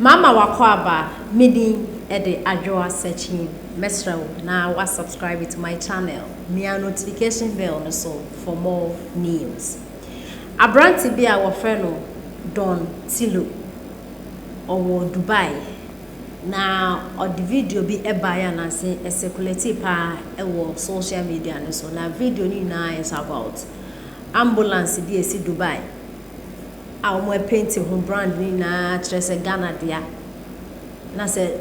Mama wakwaba midi ede adwoa searching mesro na wa subscribe to my channel near notification bell so for more news. Abranti bi a wo freno Don Tilo owo Dubai na the video bi ebaya na say circulate pa ewo social media no so na video ni na is about ambulance bi esi Dubai a mo painting ho brand ni na trese Ghana dia na say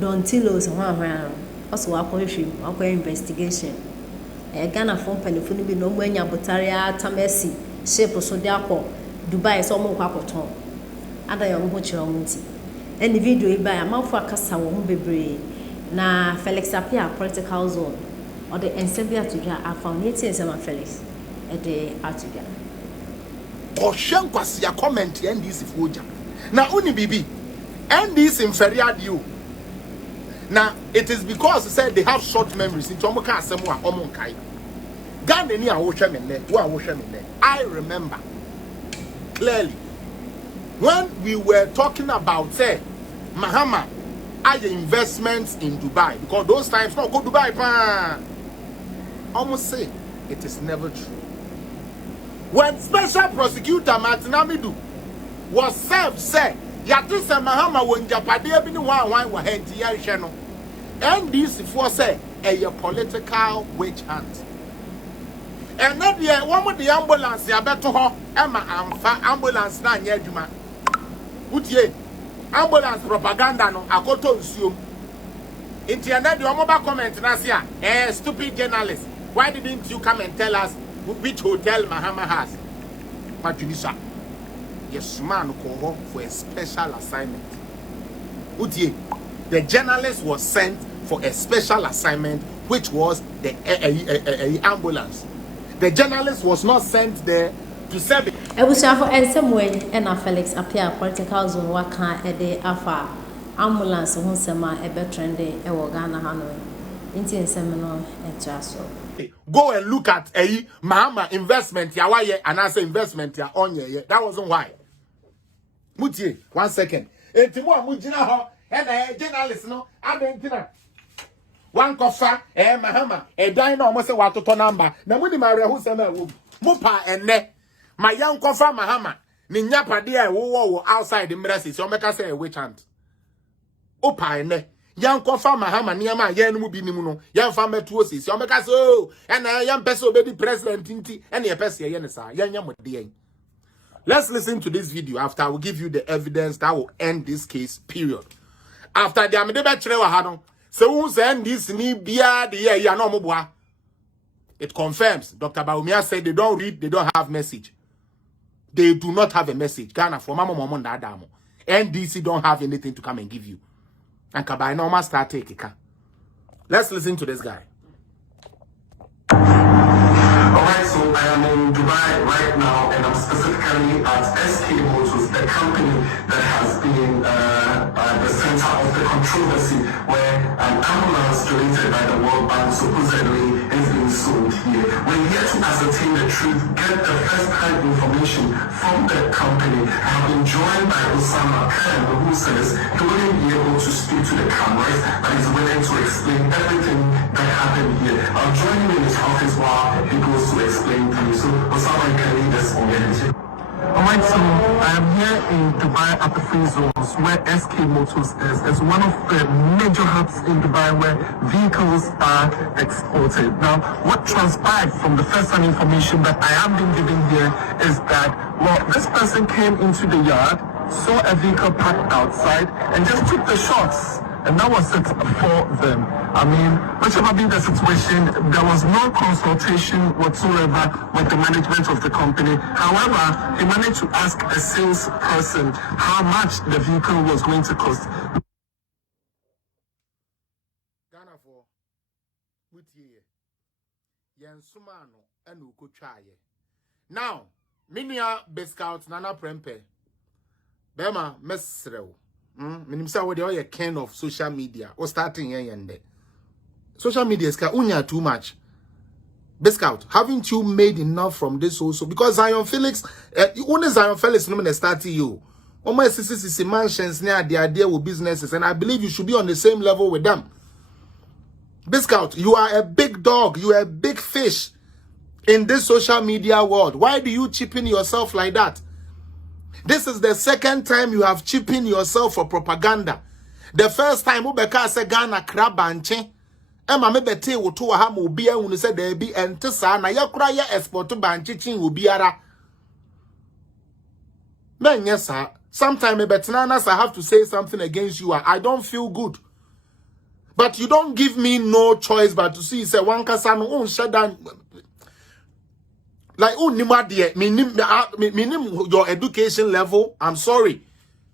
Don Tilo so hwan also akọ investigation Ghana for penifuni bi no mo anya botare atamesi shape so dia akọ Dubai so mo kwakoton ada yo mo chiro nti any video iba amafo akasa wo mo bebre na Felix Apia political zone or the ensebia to ja afoundate ensema Felix e de atuga o hwenkwase ya comment NDC foja na uni bibi NDC inferior you now it is because they said they have short memories into omo ka asem a omo nkai Ghana ni a wo hwe me ne wo a wo hwe me ne I remember clearly when we were talking about say Mahama had investments in Dubai because those times no go Dubai pa almost say it is never true. When special prosecutor Martin Amidu was served say yati say Mahama won japade bi ni wan wa head ya hwe no and this for say a political witch hunt. And not yet one with the ambulance ya beto ho Emma amfa ambulance na anya adwuma utie ambulance propaganda no akoto nsuom inti na de omo ba comment na se a stupid journalist, why didn't you come and tell us which hotel Mahama has? Majunisa yes man ko for a special assignment. Utie the journalist was sent for a special assignment, which was the ambulance. The journalist was not sent there to serve it. Ebusafo ensemwe na Felix Apia political zone waka ede afa ambulance ho sema ebe trende ewo Ghana hano nti ensem no etraso. Go and look at Mahama investment ya waye and answer investment ya onye. That wasn't why. Mutie 1 second. Etimo amugina ho na journalist no adentina one kofa Mahama dan na omo se watoto number na muni mare ho sema wo mupa enne my young kofa Mahama ni nyapade a wo outside the mresi so meka say witch hunt opa enne young kofa Mahama niama ye no bi nimu no yan fa metuo si so meka say oh na yan pese obedi president nti ene ye pese ye ne sa yan nyamode yen. Let's listen to this video after I will give you the evidence that will end this case period. After the amede be kire wa ha no so who send this ni bia the year ya no moboa. It confirms Dr. Baumia said they don't read, they don't have message. They do not have a message. Ghana for mama momo na adamo. NDC don't have anything to come and give you. And Kabai normal start take it. Let's listen to this guy. Alright, so I am in Dubai right now, and I'm specifically at SK Motors, the company that has been the center of the controversy, where an ambulance donated by the World Bank supposedly is being sold here. We're here to ascertain the truth, get the first-hand information from the company. I have been joined by Osama Khan, who says he wouldn't be able to speak to the cameras, but he's willing to explain everything that happened here. I'll join him in his office while he goes to explain to you. So, Osama, you can lead us on it. Alright, so I am here in Dubai at the free zones where SK Motors is. It's one of the major hubs in Dubai where vehicles are exported. Now, what transpired from the first-hand information that I have been given here is that, well, this person came into the yard, saw a vehicle parked outside, and just took the shots. And that was it for them. I mean, whichever be the situation, there was no consultation whatsoever with the management of the company. However, he managed to ask a salesperson how much the vehicle was going to cost. Ghana for Mutiye Yansumano and Ukuchaye. Now, Minia Bescout Nana Prempe Bema Mesrel. Minimsa what they kind of social media or starting here. Social media is unya too much. Biscout, haven't you made enough from this also? Because Zion Felix, only Zion Felix no start you. Almost sisi mansions near the idea with businesses, and I believe you should be on the same level with them. Biscout, you are a big dog, you are a big fish in this social media world. Why do you cheapen yourself like that? This is the second time you have cheapened yourself for propaganda. The first time Ubeka said Ghana crab banche. Emma me bete woto wa ha mo bia hunu se there be ente saa na yakura ya export banche chin obiara. Men yes sir. Sometimes I have to say something against you. I don't feel good. But you don't give me no choice but to see say one kasano on shut down. Like minim your education level. I'm sorry.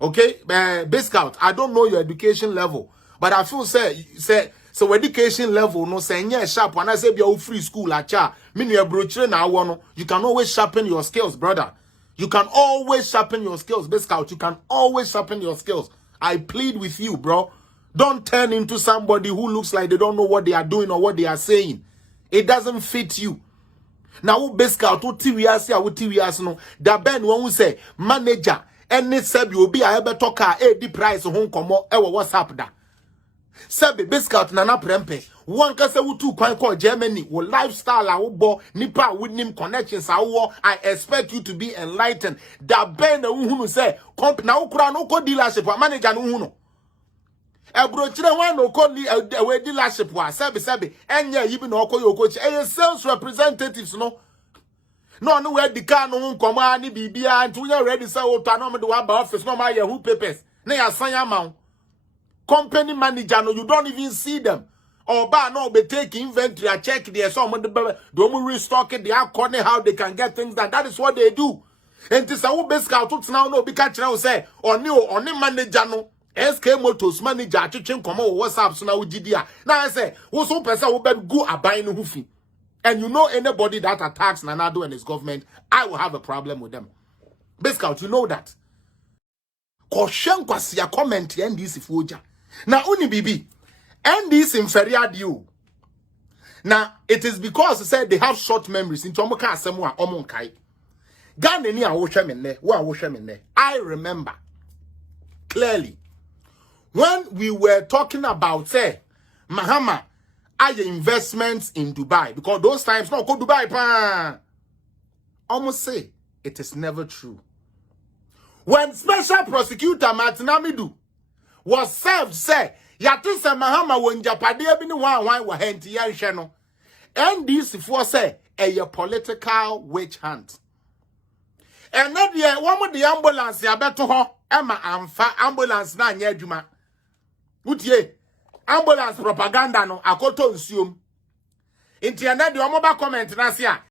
Okay? Biscout, I don't know your education level. But I feel so education level no say yeah sharp when I say be a free school acha. Mean your brochure na one. You can always sharpen your skills, brother. You can always sharpen your skills, Biscout. You can always sharpen your skills. I plead with you, bro. Don't turn into somebody who looks like they don't know what they are doing or what they are saying. It doesn't fit you. Now, Biscout, what TV no. Da Ben who say manager, any sub you be a better talker, the price home come out, what's up da. Sabi Biscout nana prempe. One kase wutu kwan call Germany. Wo lifestyle a wo nipa with nim connections a wo. I expect you to be enlightened. Da ben na uhunu say company na ukura no ko dealership wa manager no uhunu. Ebrochire wan no ko we dealership wa sabi enye yibi na okoyo okochi. Sales representatives no. No we di car no nkomo ani bibia ntu nya ready say wo to na me de wa ba office no ma yahoo papers. Na ya san amount. Company manager, no, you don't even see them. Or bar no be take inventory, I check there, some of the restock it, they are corner how they can get things done. That is what they do. And this is best out now no be catch now say or new or new manager no SK Motors manager chicken come on WhatsApp so now GDR. Now I say who's so person who better go a buying hoofy. And you know anybody that attacks Nanado and his government, I will have a problem with them. Best out, you know that. Koshen kwasia comment NDC fuja. Now, uni bibi, and this inferior you. Now, it is because they said they have short memories. In Tomoka Semwa Omonkai. Ghana ni awoshamene, wa awoshamene. I remember clearly when we were talking about say Mahama aye investments in Dubai, because those times no go Dubai pa. Almost say it is never true. When special prosecutor Martin Amidu was served, say, Yatisa Mahama when Japade been one were henti yanshano. And this for say a political witch hunt. And not yet one with the ambulance ya beto ho, Emma amfa ambulance na nyejuma. Utie ambulance propaganda no akoto nsuom. Inti anadi omoba comment na sia.